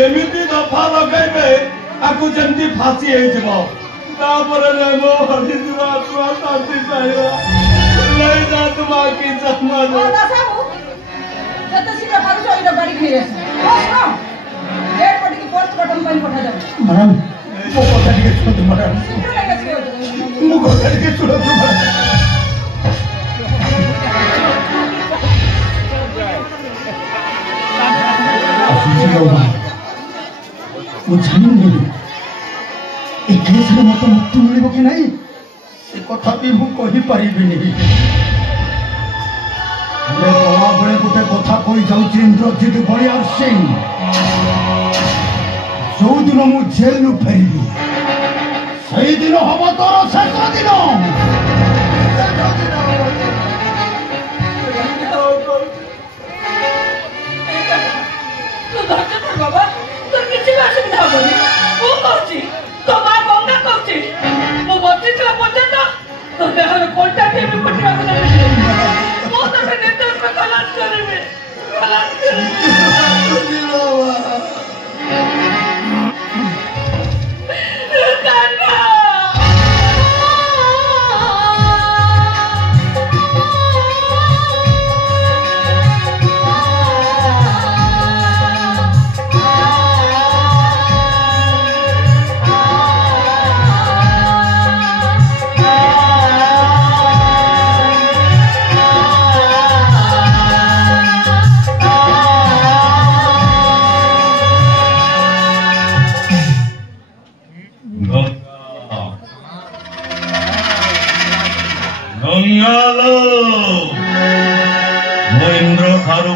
एमती दफा लगे आपको जमी फासी होपर आत्मा शांति पाइबा नहीं जा तुम आके मत मुक्ति मिल कि नहीं से कथा भी मुझे पारि बड़े गोटे कथा कही जाऊँ इंद्रजित बलियार सिंह जो दिन मु जेल फेरबी से दिन हम तोर शेष दिन बाबा तोर किसी असुविधा हेनी मुझे तो माँ गंगा कौची मु बच्ची छला पर्यंत तो देहर कोटा के भी पटिया को नहीं मु तो नेतर पे खलास करबे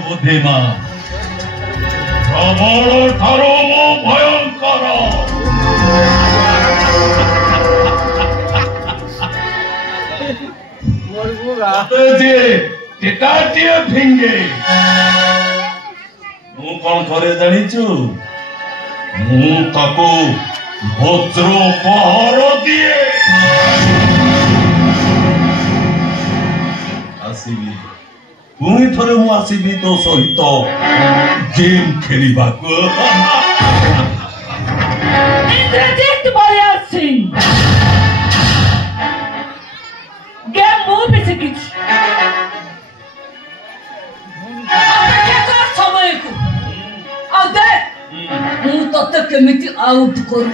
बुद्धिमा प्रबल ठारो मो भयंकर टीकाटिए फिंगे मु कौन करे जानिचु मु ताको भद्र पहर दिए आसीबी पुणी थरे मु आसीबी तो सहित गेम खेलिबा को इंद्रजित बलियार सिंह गेम मु भी सिखिछ समय को आ दे मु तते केमिति आउट करू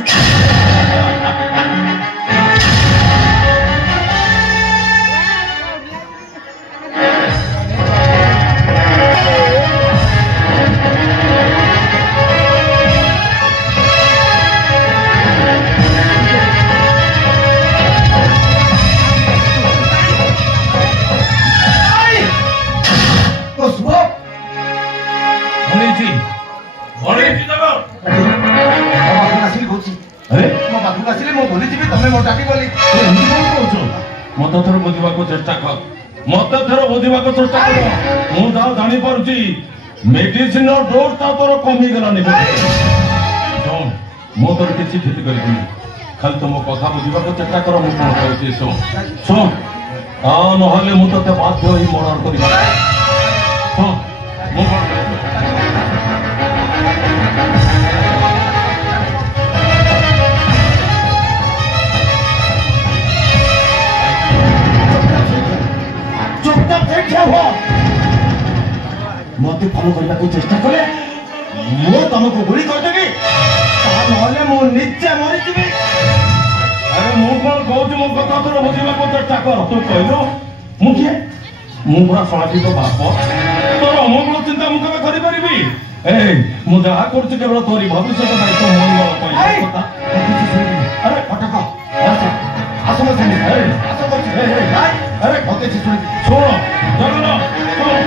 मत थर बुझा चेष्टा कर मत थर बुझा चेष्टा कर मु जाओ जानी पारुची मेडिसिन डोज ता तोर कमी गलानी जॉन मो तोर किछि क्षति करिबी खाली तुम कथा बुझा चेष्टा कर मु कोन कहूची सुन सुन आ नहले मु तते बाध्य ही मर्डर करिबा हां मु चुपचाप बैठ जाओ मत फॉलो करने को चेष्टा कले मो तुमको गुली कर देबी ताले मो निजे मरि जीवी अरे मु कौन कहूँ मो कथा तोर बुझा को चेष्टा कर तू कहलो मु किए मु पूरा सलाटी तो बाप तोर अमंगल चिंता मु केबे करि परिबी ए मु जहा करछि केवल तोरी भविष्य दायित्व मंगल पई कथा अरे फटक आसो मत सुन आसो मत अरे कते सुन छोड़ जगन छोड़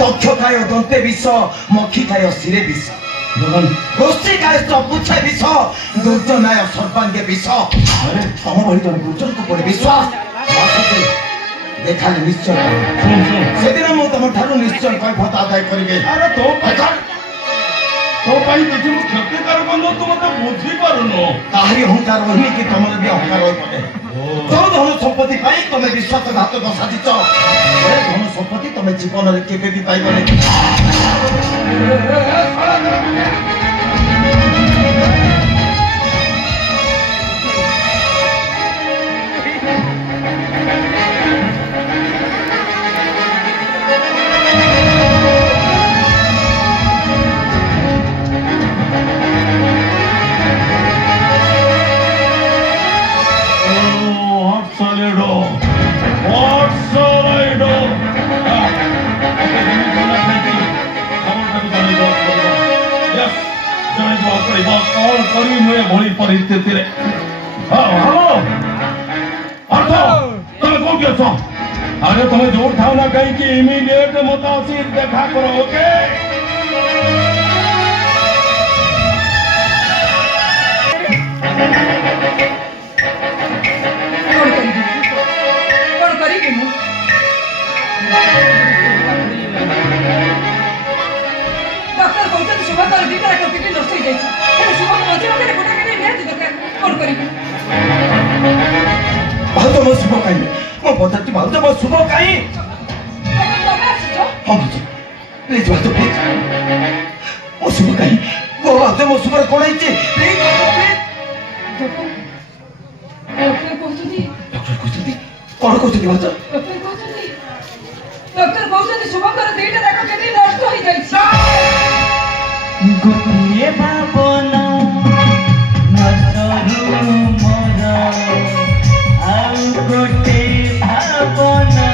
तथ्य खाय दंते विष मखी खाय सिरे विष गोष्ठी खाय चपुछे विष दुर्जनाय सर्वांगे विष अरे तम भली जन दुर्जन को पड़े विश्वास देखा निश्चय से दिन मु तुम ठारू निश्चय कैफत आदाय करिवे अरे तो भाई किसी मु क्षतिकार बंधु तुम तो बुझी पारुनो ताहरी अहंकार होनी कि तुमर भी अहंकार होय पड़े जो धन संपत्ति पाई तुमे विश्वासघातक साजिच धन संपत्ति तुमे जीवन रे केबे भी पाइबने भली परिस्थिति रे हेलो अर्थ तुम कौन अछ अरे तुम जोर थाओ ना कहीं कि इमीडिएट मत आसी देखा करो ओके कौन करी कि मु डॉक्टर कहते सुबह कर दीटा टॉपिक नष्ट हो जाई सुबह मजे मजे कोटा के नहीं दरकार कौन करी बहुत मो शुभ काई मो पद्धति बहुत मो शुभ काई हम प्लीज बात प्लीज मो शुभ काई वो बात मो शुभ कोन हिची प्लीज डॉक्टर कहते कौन कहते बात डॉक्टर कहते सुबह कर दीटा जाक के नष्ट हो जाई गोटिए भावना नसरु मोर आउ गोटे भावना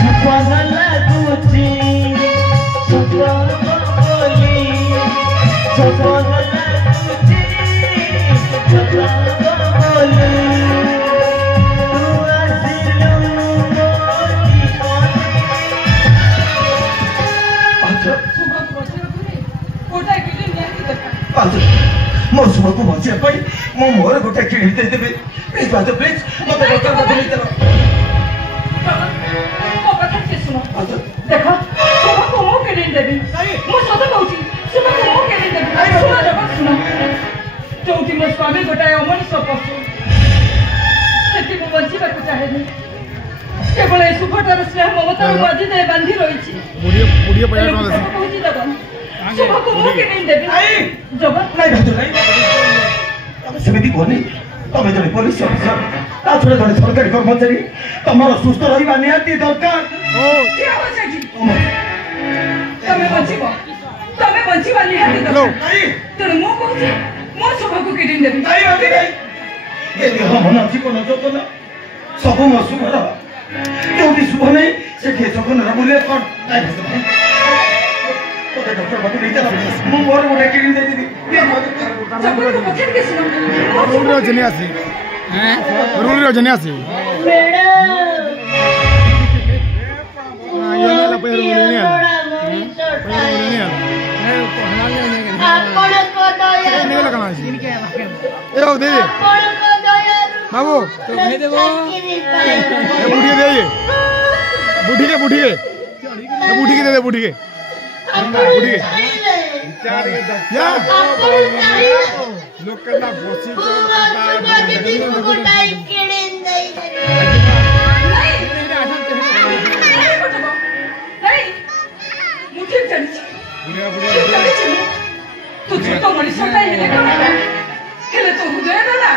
सपन लागुची सपन बोली सपन मो शुभ को बचे पाई मो मोर गोटे किणी दे देबे प्लीज बात प्लीज मते डॉक्टर को ले चलो को कथा के सुनो देखो सुबह को मो किणी देबी मो सदा कहूची सुबह को मो किणी देबी सुनो देखो सुनो जोटी मो स्वामी गोटाए अमनिष पशु सेठी मो बंचिबा को चाहे नहीं কেবল এই শুভটার স্নেহ মমতার বাজি দেয় বান্ধি রয়েছে বুড়িয়ে পয়সা কম আছে কହୁଛି ଜଗନ ଶୁଭକୁ ମୁଁ କିଣି ଦେବି ଜଗନ ନାଇଁ ଭାଉଜ ନାଇଁ ତମେ ସେମିତି କୁହନି ତମେ ଜଣେ ପୋଲିସ ଅଫିସର ତା ଛଡ଼ା ଜଣେ ସରକାରୀ କର୍ମଚାରୀ ତମର ସୁସ୍ଥ ରହିବା ନିହାତି ଦରକାର କି ଆବାଜ ଅଛି ତମେ ବଞ୍ଚିବା ନିହାତି ଦରକାର ନାଇଁ ତେଣୁ ମୁଁ କହୁଛି ମୁଁ ଶୁଭକୁ କିଣି ଦେବି ନାଇଁ ଭାଉଜ ନାଇଁ ଏ ଦେହ ମନ ଜୀବନ ଯୌବନ ସବୁ ମୋ ଶୁଭର ଯୋଉଠି ଶୁଭ ନାହିଁ ସେଠି ଜଗନର ମୂଲ୍ୟ କ'ଣ ନାଇଁ ଭାଉଜ ନାଇଁ ମୋତେ ଡକ୍ଟର ପାଖକୁ ନେଇ ଚାଲ ମୁଁ ମୋର ଗୋଟେ କିଣି ଦେଇଦେବି ଜଗନକୁ ପଛରେ କିଛି ରୋଡରେ ଅଛନ୍ତି ଆସି ରୋଡରେ ଅଛନ୍ତି ଆସି बाबू बुढ़ी दे बुढ़ी के बुढ़ी के बुढ़ी के दे दे बुढ़ी के बुढ़ी के या लोग करना बोसी ମୁଁ ଠିକ ଜାଣିଛି ତୁ ଛୋଟ ମଣିଷଟା ହେଲେ କଣ ହେଲେ ତୋ ହୃଦୟଟା ନା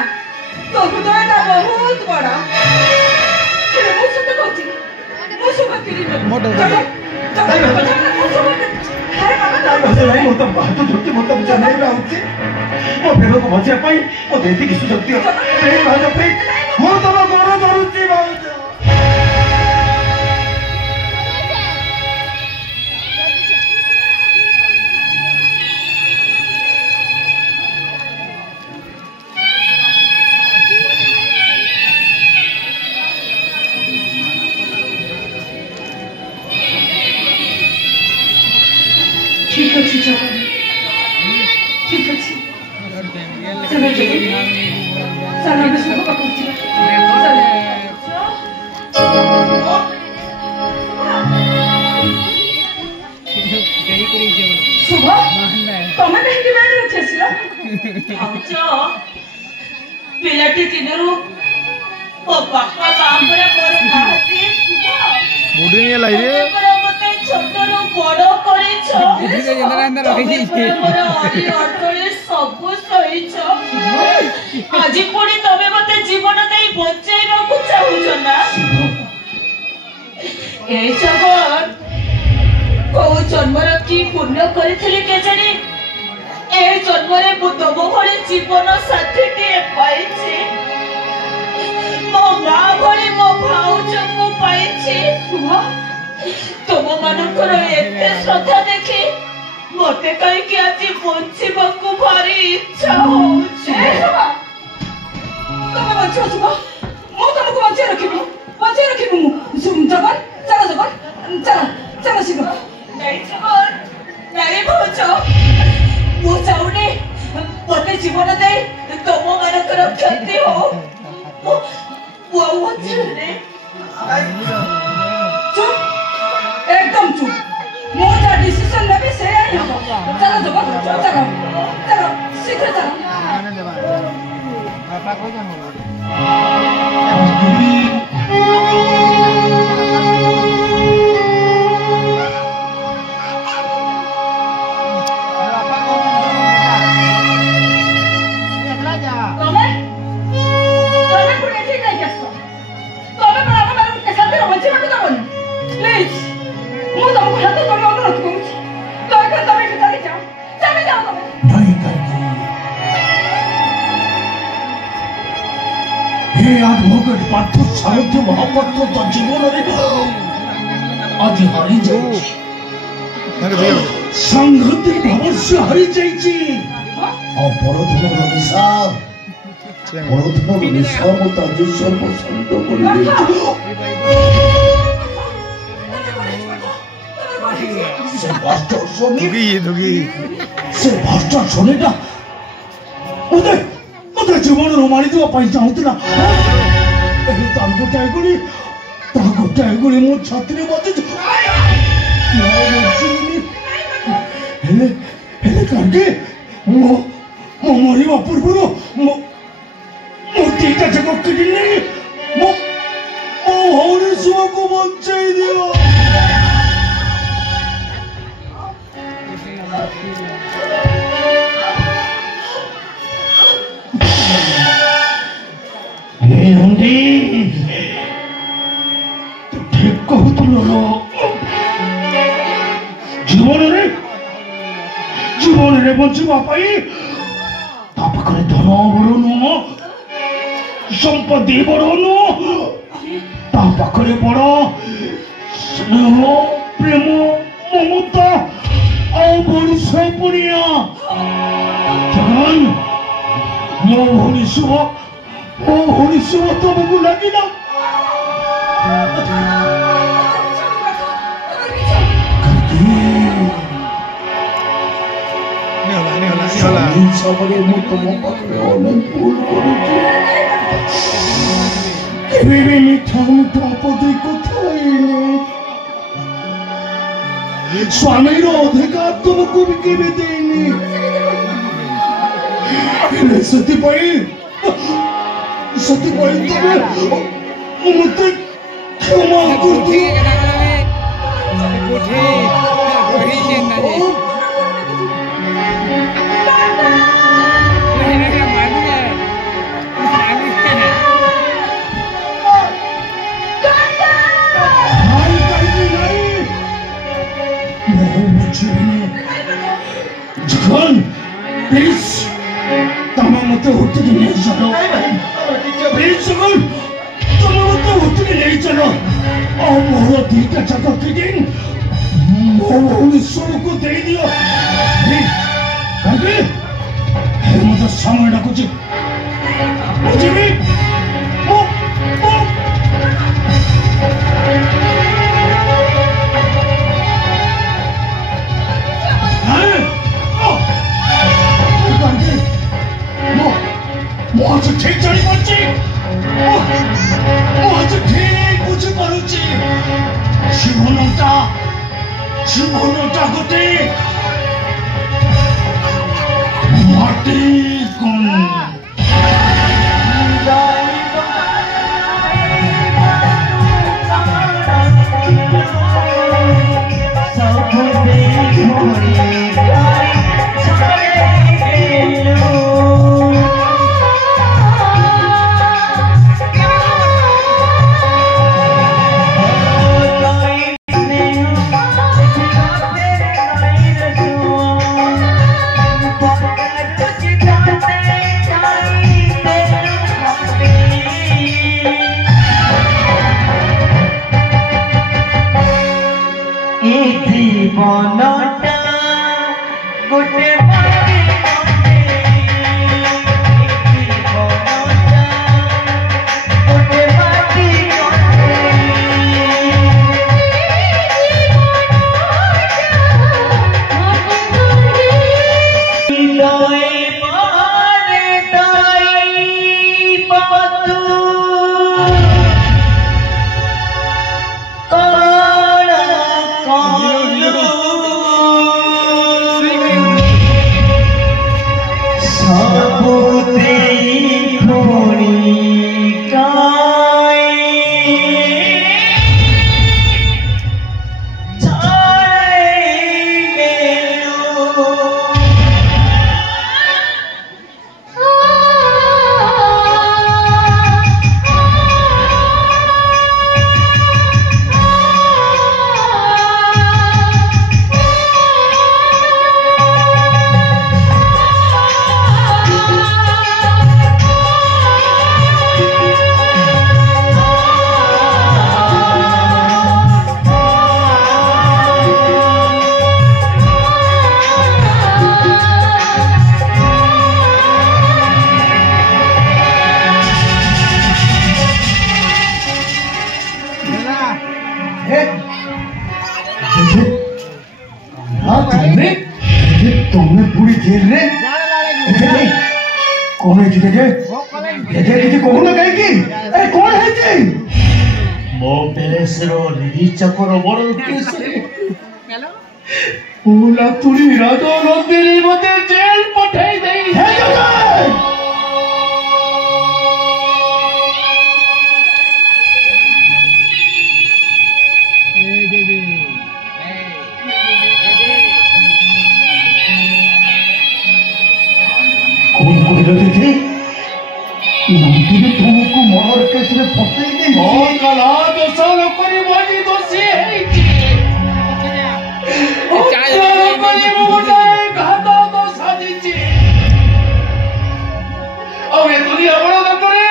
ତୋ ହୃଦୟଟା ବହୁତ ବଡ ହେଲେ ମୁଁ ସତ କହୁଛି ମୁଁ ଶୁଭ କିଣି ଦେବି ମୁଁ ପ୍ରେମକୁ ବଞ୍ଚିବା ପାଇଁ ମୋତେ ଏତିକି ସୁଯୋଗ ଦିଅ ମୁଁ ତମ ଗୋଡ଼ ଧରୁଛି ଭାଉଜ ଠିକ ଅଛି ଜଗନ ଠିକ ଅଛି ଚାଲ ଜଗନ ଚାଲ ଆମେ ଶୁଭ ପାଖକୁ ଯିବା ଶୁଭ ତମେ କାହିଁକି ବେଡରେ ଉଠି ଆସିଲ ଭାଉଜ ପିଲାଟି ଦିନରୁ ମୋ ବାପା ବାପରେ କରୁନାହାନ୍ତି बुढ़ी नहीं लाई रे ମତେ ଛୋଟରୁ ବଡ କରିଛ ମୋର ଅଳି ଅଟଳି ସବୁ ସହିଛ ଆଜି ପୁଣି ତମେ ମତେ ଜୀବନ ଦେଇ ବଞ୍ଚେଇବାକୁ ଚାହୁଁଛ ନା ଏ ଜଗନ କୋଉ ଜନ୍ମର କି ପୁଣ୍ୟ କରିଥିଲି କେଜାଣି ଏ ଜନ୍ମରେ ମୁଁ ତମ ଭଳି ଜୀବନ ସାଥୀଟିଏ ପାଇଛି ମୋ ମା ଭଳି ମୋ ଭାଉଜକୁ ପାଇଛି ତୁମ ମାନଙ୍କର ଏତେ ଶ୍ରଦ୍ଧା ଦେଖି ମତେ କାହିଁକି ଆଜି ବଞ୍ଚିବାକୁ ଭାରି ଇଚ୍ଛା ହଉଛି ତମେ ବଞ୍ଚିବ ଶୁଭ ମୁଁ ତମକୁ ବଞ୍ଚେଇ ରଖିବି ମୁଁ ଜଗନ ଚାଲ ଜଗନ ଚାଲ ଚାଲ ଶୀଘ୍ର ନାଇଁ ଜଗନ ନାଇଁ ଭାଉଜ ମୁଁ ଚାହୁଁନି ମତେ ଜୀବନ ଦେଇ ତମ ମାନଙ୍କର କ୍ଷତି ହଉ ମୁଁ ଆଉ ବଞ୍ଚିବିନି চুপ একদম চুপ ମୁଁ যা ডিসিশন নেবে সেটাই হবে চলো জগন চলো চলো শীঘ্র চলো advocate পার্থ সারথী মহাপাত্র তার জীবনের আজ হারিয়ে যাচ্ছে সাংঘাতিক ভাবে সে হারিয়ে যাইছি অপরাধর নিশাব পরধর নিশাব তাজ সর্বশান্ত করে দিয়েছে সে ভাস্কর শনি সে ভাস্কর শনিটা ওদের জীবনের মারি দেওয়া পাই চাহুଥିଲା ତା ଗୋଟାଏ ଗୁଳି ମୋ ଛାତିରେ ବାଜୁଛି ହେଲେ କାହିଁକି ମୁଁ ମରିବା ପୂର୍ବରୁ ମୋ ଦିଟା ଯାକ କିଡନୀ ମୋ ଭଉଣୀ सुआ को बचाई दियो तू ठीक कहतुलो जीवन रे बंचिबा पाई ता पाखरे धन बड़ नुह संपत्ति बड़ नुह ता पाखरे बड़ स्नेह प्रेम ममता और बड़ी सपनिया जगन मो भौणी शुभ तुमको लगिला सबरे मु तुम पाखरे अनेक भूल करूची केबे भी मिठा पदे कथा स्वामीर अधिकार तुमको भी केबे देनी सती तुम्हें मुझे क्षमा कर दो जगन प्लीज तमे मते होटल नहीं चलो प्लीज जगन तमे मते होटल नहीं चलो और मोर दीटा चक किडिंग मोर सबको दे दियो काबे हे मते समय डाकुची बुझिबी ओ आज ठीक जानी पारुची आज ठीक बुझी पारुची जीवनटा गोटे माटी कोन तुमने पूरी जेल रे कौन है जी ये कौन है की अरे कौन है जी मो पेलेसरो री चक्र बड़ केसरी पूला तुरी राजो नंदिनी मते जेल पठाई देई है जगह କଲା ଦୋଷ ଲୋକରି ବନି ଦୋଷୀ ହେଇଛି ଘାତ ତ ସାଜିଛି ଆଉ ଏ ଦୁନିଆ ବଡ଼ ଦରକାରେ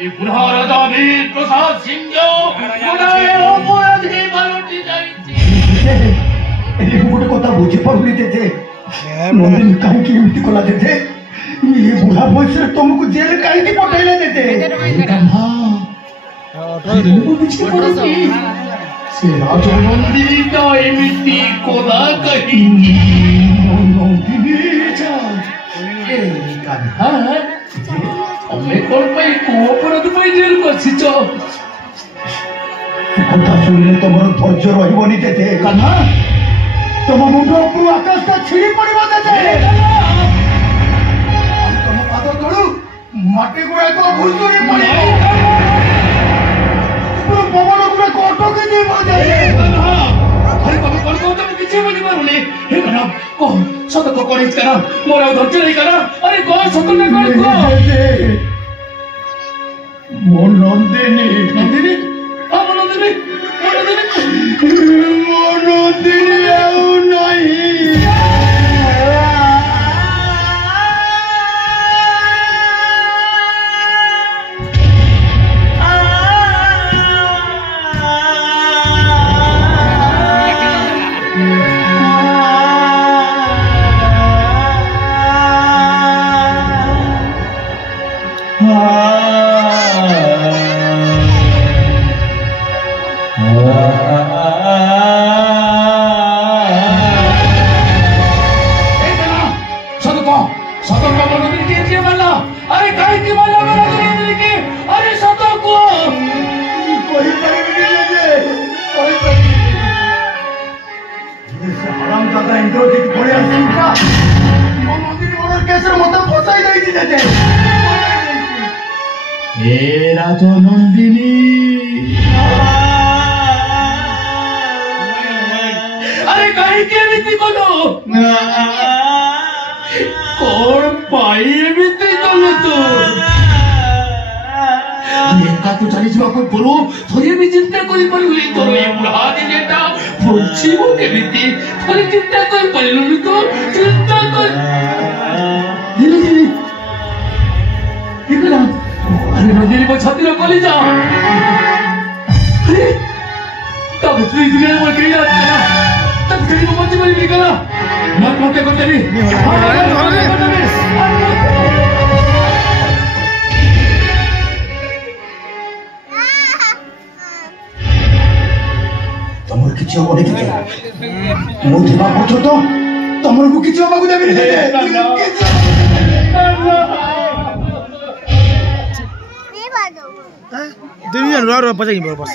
ଏ ବୁଢ଼ା ରାଜା ବୀର ପ୍ରସାଦ ସିଂହ ଗୋଟାଏ ଅପରାଧୀ ପାଲଟି ଯାଇଛି। ଗୋଟେ କଥା ବୁଝିପାରୁନି ଜେଜେ ନନ୍ଦିନୀ କାହିଁକି ଏମିତି କଲା ଜେଜେ ଏ ବୁଢ଼ା ବୟସରେ ତମକୁ ଜେଲ କାହିଁକି ପଠେଇଲେ ଜେଜେ ସେ ରାଜ ନନ୍ଦିନୀଟା ଏମିତି କଲା କାହିଁକି ତମେ କଣ ପାଇଁ କୋଉ ଅପରାଧ ପାଇଁ ଜେଲକୁ ଆସିଛ? କଥା ଶୁଣିଲେ ତମର ଧୈର୍ଯ୍ୟ ରହିବନି ଜେଜେ କାହ୍ନା ତମ ମୁଣ୍ଡ ଉପରୁ ଆକାଶଟା ଛିଡ଼ି ପଡ଼ିବ ଜେଜେ ତମ ପାଦ ତଳୁ ମାଟି ଗୁଡ଼ାକ ଭୁଷୁଡ଼ି ପଡ଼ିବ ପବନ ଗୁଡ଼ାକ ଅଟକି ଯିବ ଜେଜେ ତମେ କଣ କହୁଛ ମୁଁ କିଛି ବୁଝିପାରୁନି। ହେ କଣ କହ ସତ କଣ ହେଇଛି କାରଣ ମୋର ଆଉ ଧୈର୍ଯ୍ୟ ନାହିଁ କାରଣ ଆରେ କଣ ସତ କଣ କହ ମୋ ନନ୍ଦିନୀ ନନ୍ଦିନୀ ଆମ ନନ୍ଦିନୀ ମୋ ନନ୍ଦିନୀ ଆଉ ନାହିଁ রাজ নন্দিনী আরে কাহিকে এমিতি কলো কোন পাই এমিতি কলো তো একা তো জানি যাওয়া পূর্ব থরে আমি চিন্তা করি পারিলি তোর এই বুড়া দিনেটা বলছিব কেমিতি থরে চিন্তা করি পারিলুনি তো চিন্তা কর ধীরে ধীরে এগুলা अरे नंदिनी को छाती कॉलेज जा अरे तब से इसलिए वो कहीं जाता है तब कहीं वो मत में निकला मत मत करते नहीं तमर किछ होने किछ मो दिमा पूछो तो तमर को किछ होबा को देबे Dunia luar apa saja ini bos?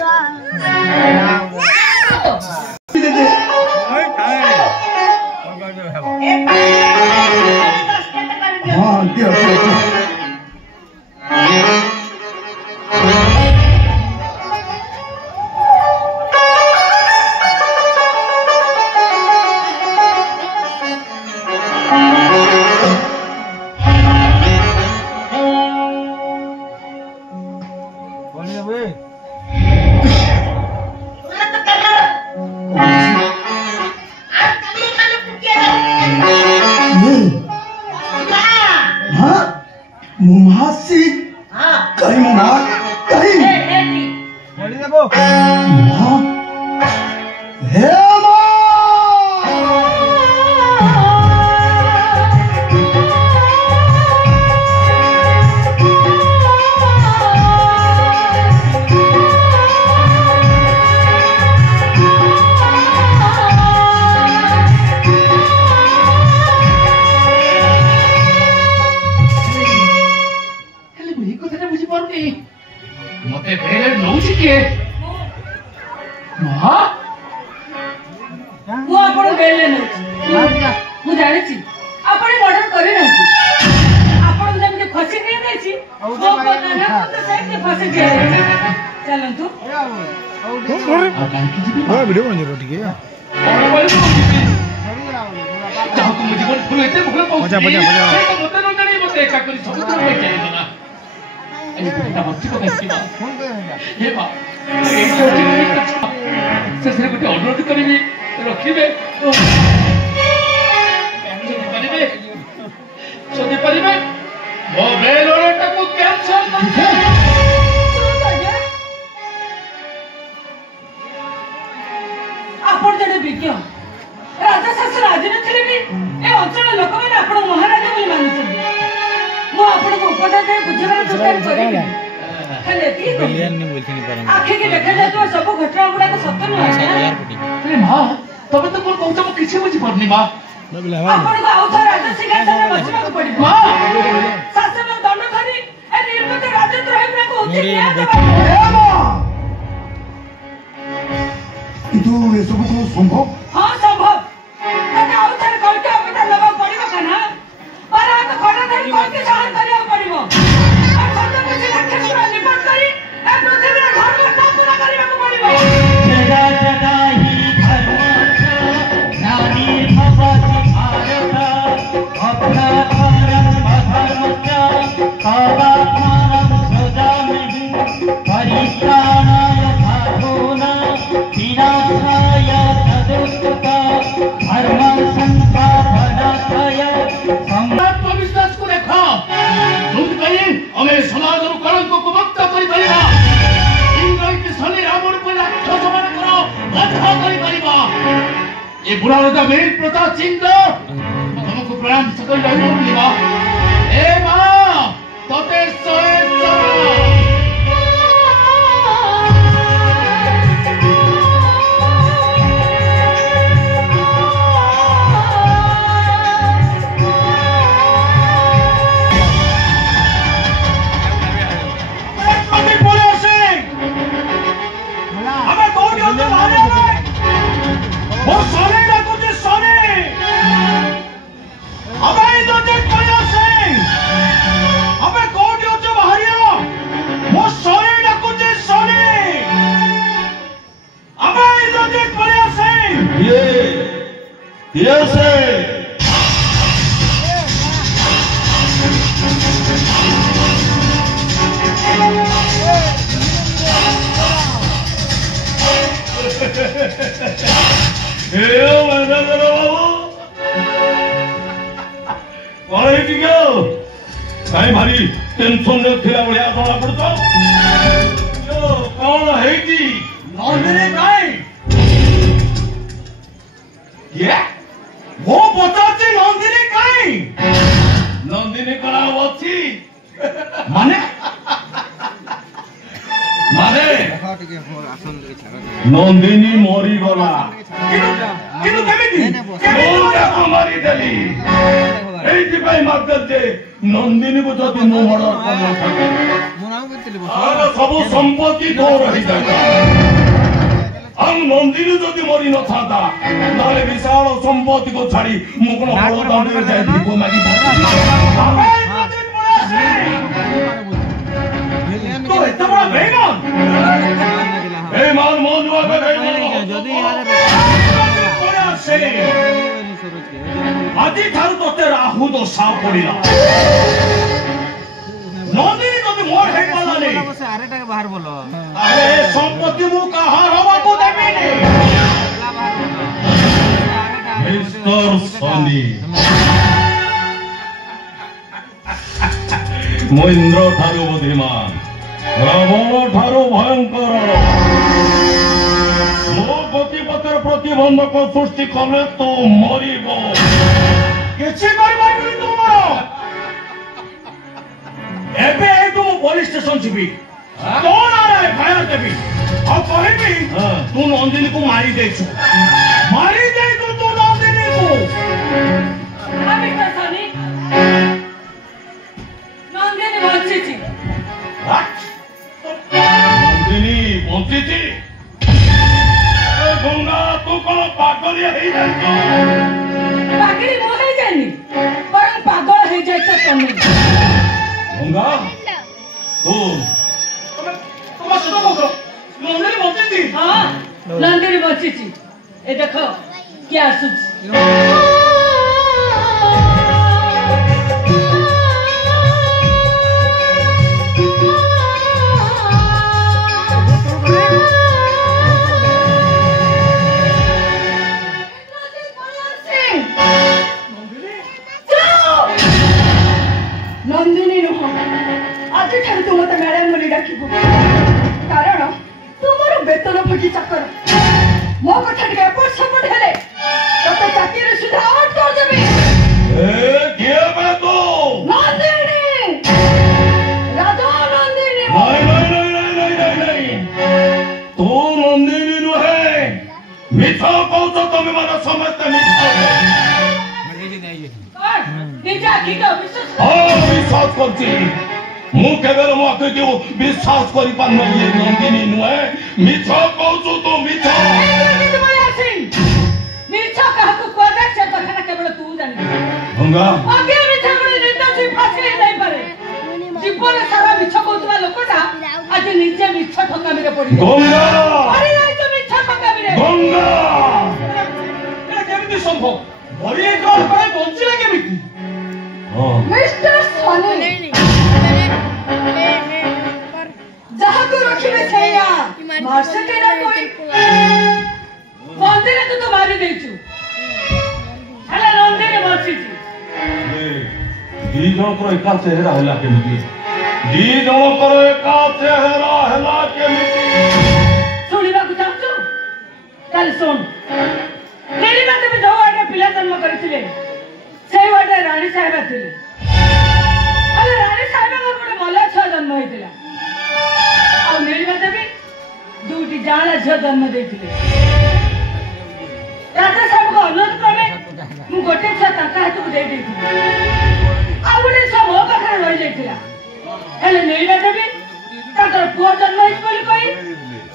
Video बन जरूर ठीक है मजा मजा मजा बुढ़ीटा बच्ची को देखी माँ हे माँ शेषे गोटे अनुरोध करी रखिए जदि पारे मो बेलोटा को कैंसल आपण जड़े विज्ञ राजा शासन आज नथिले भी ए अंचल लोक माने आपण महाराजा बोली मानुछन मो आपण को उपदेश दे बुझिबार चेष्टा करी खाली एती आखि के देखा जाय तो सब घटना गुडा को सत्य न है अरे मां तबे तो कोन कहू तो किछि बुझी पड़नी मां आपण को आउथा राजा सिंहासन बचबा को पड़ी मां शासन दंड धरी ए निर्मत राजत्व रहबा को उचित न्याय देबा किंतु ये सब को संभव हां संभव तने आउथा करके अपना लगा पड़िबो कना पर आ तो खड़ा धरी करके सहन करिया पड़िबो आ सत्य कुछ राक्षस निपट करी ए पृथ्वी रे धर्म स्थापना करिबा को पड़िबो जदा जदा ही धर्म नानी भवति भारत अपना धर्म अधर्म कावात्मानं सदामि परित्राणाय साधूनां विनाशाय तदुत्तम धर्मं संस्थापनाय विश्वास को देखो तुम कहीं हमें समाज और कलंक को मुक्त करि परिबा इंद्र के शनि रावण को राक्षस मान करो वध करि परिबा ये बुरा राजा वीर प्रताप सिंह तुमको प्रणाम सकल रही बोलिबा ए मां तोते सोए Yes, sir. कहीं भारी टेंशन में थिला बढ़िया जना पड़ता कौन है जी नंदिनी काई ये वो पचाची नंदिनी काई नंदिनी करा अच्छी माने माने नंदिनी मरी गला किनु केमिति केमिति मरी देली एइति पई मगल जे नंदिनी को जति मो मर्डर करना থাকে आरो सब संपत्ति तोर रही जाता हम नंदिनी जति मरी न थाता नाले विशाल संपत्ति को छाड़ी मु कोन बड़ दांड में जाई दीपो मागी तो इतना बड़ा बेईमान बेईमान मोनुआ पे बेईमान जदी आदि ठारू तोते राहु दो साप पड़िला नंदिनी तोते मोर हे पाला नहीं बस आरेटा के बाहर बोलो अरे संपत्ति मु कहां रवा को देबी नहीं मिस्टर सोनी महेंद्र ठारू बुद्धिमान रावण ठारू भयंकर मो गतिपथर प्रतिबंधक सृष्टि कले तो मरिब किछि करिबानि तुमर एबे तुम पुलिस स्टेशन जीबी कौन आ रहा है फायर देबी और कहबी तू नंदिनी को मारी देछु तू नंदिनी को আমি কইছনি নন্দিনী বঞ্চিছি नंदिनी बंचिची गंगा तू कौन पागल है পাগড়ি মো হই জানি বরং পাগল হই যাইছ তুমি गंगा तू তোমার শুধু বলো নন্দিনী বঞ্চিছি হ্যাঁ নন্দিনী বঞ্চিছি এ দেখো কি আসুছি ବେତନ ଭୋଗୀ ଚାକର ମୋ କଥା ଟିକେ ଏପଟ ସେପଟ ହେଲେ ତତେ ଚାକିରି ସୁଦ୍ଧା ଆଉଟ୍ କରିଦେବି। କିଏ ବେ ତୁ? ନନ୍ଦିନୀ, ରାଜା ନନ୍ଦିନୀ। ନାଇଁ ତୁ ନନ୍ଦିନୀ ନୁହେଁ। ମିଛ କହୁଛ ତମେ ମାନେ ସମସ୍ତେ ମିଛ। ନିଜେ ଆଖିକୁ ଅବିଶ୍ୱାସ ବିଶ୍ୱାସ କରୁଛି ମୁଁ କେବେ ମୋ ଆଖିକୁ ବିଶ୍ୱାସ କରିପାରୁନି। ଇଏ ନନ୍ଦିନୀ ନୁହେଁ। ମିଛ କହୁଛୁ ତୁ ମିଛ। ମିଛ କାହାକୁ କୁହାଯାଏ ସେ କଥାଟା କେବଳ ତୁ ଜାଣିବୁ। ଆଗେ ମିଛ ଗୋଟେ ନିର୍ଦ୍ଦୋଷୀ ଫାଶୀ ହେଇଯାଇପାରେ। ଜୀବନ ସାରା ମିଛ କହୁଥିବା ଲୋକଟା ଆଜି ନିଜେ ମିଛ ଠକାମିରେ ପଡିବ। ମିଛ ଠକାମିରେ କେମିତି ସମ୍ଭବ? ବଞ୍ଚିଲା କେମିତି? ମିଷ୍ଟର ସନି, ଯାହାକୁ ରଖିବେ ସେଇଆ ମାର୍ସେଟି ନା କହି ମନ୍ଦିରକୁ ତୁ ମାରି ଦେଇଛୁ। ହେଲେ ନନ୍ଦିନୀ ବଞ୍ଚିଛି। ଦି ଜଣଙ୍କର ଏକା ଚେହେରା ହେଲା କେମିତି? ଦି ଜଣଙ୍କର ଏକା ଚେହେରା ହେଲା କେମିତି? ଶୁଣିବାକୁ ଚାହୁଁଛୁ? ତାହେଲେ ଶୁଣ। ନୀଳିମା ଦେବୀ ଯୋଉ ଆଡେ ପିଲା ଜନ୍ମ କରିଥିଲେ ସେଇ ଆଡେ ରାଣୀ ସାହେବ ଥିଲେ। ହେଲେ ରାଣୀ ସାହେବଙ୍କର ଗୋଟେ ମଲା ଛୁଆ ଜନ୍ମ ହେଇଥିଲା। ଆଉ ନୀଳିମା ଦେବୀ ଦୁଇଟି ଜାଆଁଳା ଝିଅ ଜନ୍ମ ଦେଇଥିଲେ। ରାଜା ସାହେବଙ୍କ ଅନୁରୋଧ କ୍ରମେ ମୁଁ ଗୋଟେ ଛୁଆ ତାଙ୍କ ହାତକୁ ଦେଇଦେଇଥିଲି। ଆଉ ଗୋଟେ ଛୁଆ ମୋ ପାଖରେ ରହିଯାଇଥିଲା। ହେଲେ ନୀଳିମା ଦେବୀ ତାଙ୍କର ପୁଅ ଜନ୍ମ ହେଇଛି ବୋଲି କହି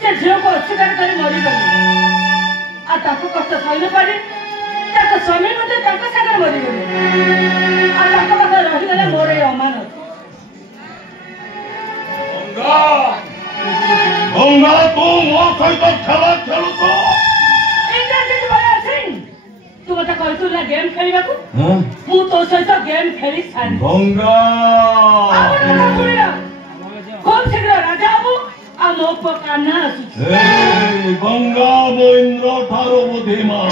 ସେ ଝିଅକୁ ଅସ୍ୱୀକାର କରି ମରିଗଲେ। ଆଉ ତାଙ୍କ କଷ୍ଟ ସହି ପାରି ତାଙ୍କ ସ୍ୱାମୀ ମଧ୍ୟ ତାଙ୍କ ସାଙ୍ଗରେ ମରିଗଲେ। ଆଉ ତାଙ୍କ ପାଖରେ ରହିଗଲା ମୋର ଏଇ ଅମାନତ। ଗଙ୍ଗା ତୁ ମୋ ସହିତ ଖେଳ ଖେଳୁଛ? ତୁ ମତେ କହିଥିଲୁ ନା ଗେମ୍ ଖେଳିବାକୁ? ମୁଁ ତୋ ସହିତ ଗେମ୍ ଖେଳି ସାରି ଗଙ୍ଗା ଖୁବ ଶୀଘ୍ର ରାଜା ହବୁ। ଆଉ ମୋ ପୁଅ କାହ୍ନା ଆସୁଛି। ଗଙ୍ଗା ମୋ ଇନ୍ଦ୍ର ଠାରୁ ବୁଦ୍ଧିମାନ,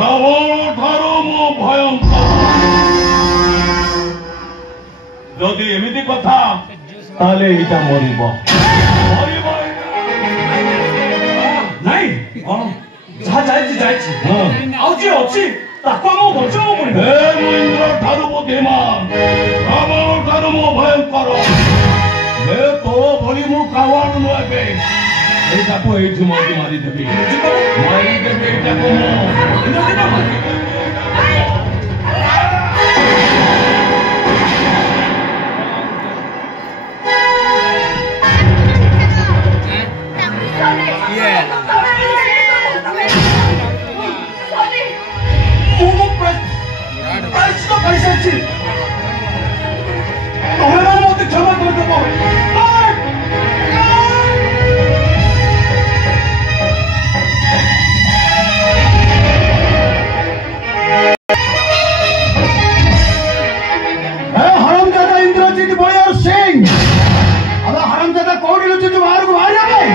ରାବଣ ଠାରୁ ମୁଁ ଭୟଙ୍କର। ଯଦି ଏମିତି କଥା ତାହେଲେ ଏଇଟା ମରିବ। ନାଇଁ ଯାହା ଯାଇଛି ଆଉ ଯିଏ ଅଛି ତାକୁ ଆମକୁ ବଞ୍ଚାଇବାକୁ ପଡିବ। ମୋ ଇନ୍ଦ୍ର ଠାରୁ ବୁଦ୍ଧିମାନ, ରାବଣ ଠାରୁ ମୁଁ ଭୟଙ୍କର। ତୋ ଭଳି ମୁଁ କାୱାଣ ନୁହେଁ। ଏଇଟାକୁ ଏଇଠି ମରି ମାରିଦେବି। ମାରିଦେବି ଏଇଟାକୁ ମୁଁ। ମତେ କ୍ଷମା କରିଦେବ। ହରମଜାଦା ଇନ୍ଦ୍ରଜିତ ବଳିଆର ସିଂ, ଆମେ ହରମଜାଦା କୋଉଠି ଲୁଚୁଛୁ? ବାହାରକୁ ବାହାରିବା ପାଇଁ।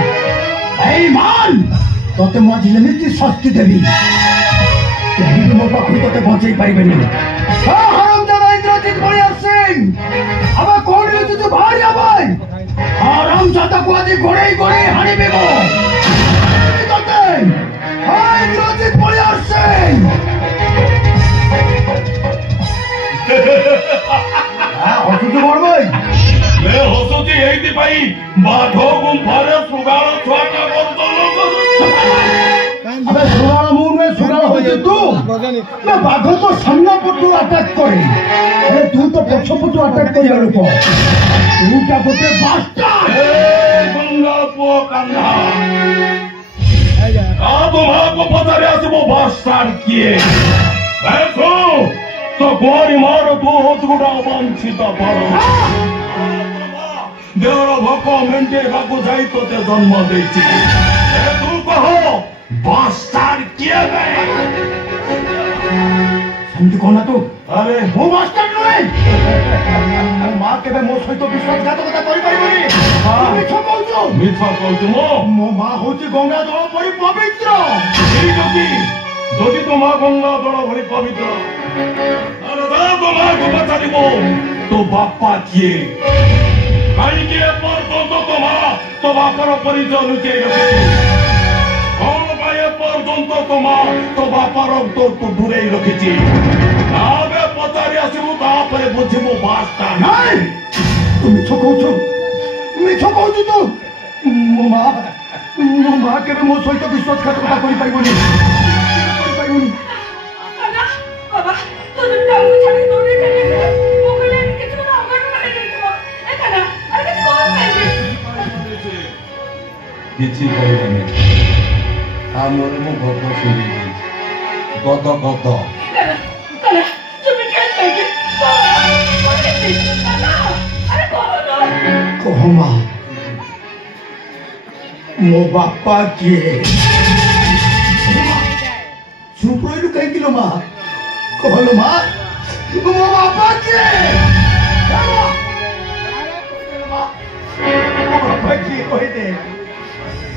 ଏଇ ମାନ ତତେ ମୁଁ ଆଜି ଏମିତି ଶାସ୍ତି ଦେବି କେହି ବି ମୋ ପାଖରୁ ତତେ ବଞ୍ଚେଇ ପାରିବେନି। ହରମଜାଦା ଇନ୍ଦ୍ରଜିତ ବଳିଆର ସିଂ, ଆମେ କୋଉଠି ଲୁଚୁଛୁ? ବାହାରିବା ପାଇଁ। ହରମଜାଦାକୁ ଆଜି ଗୋଡେଇ ଗୋଡେଇ ହାଣିବି ମୁଁ ତତେ। ଇନ୍ଦ୍ରଜିତ ବଳିଆର ସିଂ ହସୁଛୁ କଣ ଭାଇ? ହସୁଛି ଏଇଥିପାଇଁ ବାଘ ଗୁମ୍ଫାରେ ଶୃଗାଳ ଛୁଆଟା ସୁରାଳ ମୁଁ ନୁହେଁ, ସୁରାଳ ହଉଛି ତୁ। ବାଘ ତ ସାମ୍ନା ପଟୁ ଆଟାକ୍ କରେ, ହେଲେ ତୁ ତ ପଛ ପଟୁ ଆଟାକ୍ କରିବା ଲୋକ। ତୁଟା ଗୋଟେ ଗଙ୍ଗା ପୁଅ କାହ୍ନା। ତୁମକୁ ପଚାରି ଆସିବ ବାସ୍ତାର କିଏ? तो कुआरी मारो तू हो गुड़ा अवांछित पर देवर भोक मेंटे बाकू जाई तो ते जन्म देछि तू कहो बास्टार किए गए समझ कोना तू? अरे मो मास्टर नुहे मां केबे मो सहित विश्वासघातकता करि परिबनी। मिछ कहूछु मो मां होची गंगा जल परि पवित्र। যদি তোমা গঙ্গা জল ভরি পবিত্র তোমাকে পচারিব তো বাপ্পা কিয়ে কাইকে পর্যন্ত তোমা तो बापर परिचय लुचै रखिछि कौन भाई पर्यंत तो बापर तो दूरे रखिछि आगे पचारि आसिबु तापरे बुझिबु बास्ता নাই তুমি মিছ কହୁଛୁ ତୁ ମୋ ମା କେବେ ମୋ ସହିତ ବିଶ୍ୱାସଘାତକତା କରିପାରିବନି କାନା ବାବା ତୁ ତାଙ୍କୁ ଛାଡ଼ି ଦୌଡ଼ି କେମିତି ମୁଁ କହିଲି କିଛି ଗୋଟେ ଅଘଟଣ ହେଇଯାଇଥିବ ଏ କାନା ଆରେ କିଛି କଣ ପାଇବି କିଛି କହିବନି ଆମର ମୁଁ ଗଦ ଶୁଣି ଗଦ କାନା তুমি কেন পাইବି କାନା ଆରେ କହୁନ କହ ମା ମୋ ବାପା କିଏ ଚୁପ ରହିଲୁ କାହିଁକି ଲୋ ମା କହଲୋ ମା ମୋ ବାପା କିଏ ମୋ ବାପା କିଏ କହିଦେ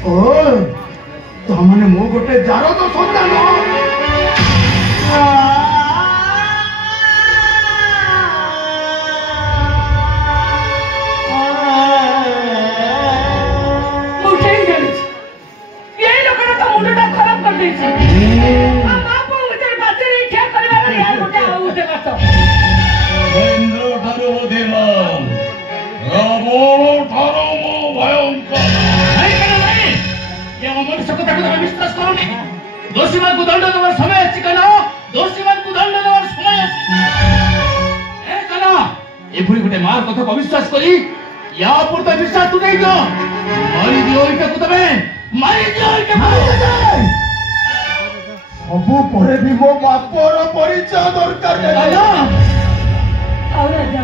ଓ ତାମାନେ ମୁଁ ଗୋଟେ ଜାରଦ ସନ୍ତାନ दोषीମାନଙ୍କୁ ଦଣ୍ଡ ଦେବାର ସମୟ ଅଛି କାନ ଦୋଷୀମାନଙ୍କୁ ଦଣ୍ଡ ଦେବାର ସମୟ ଅଛି ଏ କାନ ଏଭଳି ଗୋଟେ ମାର କଥାକୁ ଅବିଶ୍ୱାସ କରି ୟା ପୂର୍ତ୍ତ ବିଶ୍ୱାସ ତୁ ଦେଇଛ ମାରିଦିଅ ଏଇଟାକୁ ତମେ ମାରିଦିଅ ଏଇଟାକୁ ସବୁ ପରେ ବି ମୋ ବାପର ପରିଚୟ ଦରକାର ଆଉ ରାଜା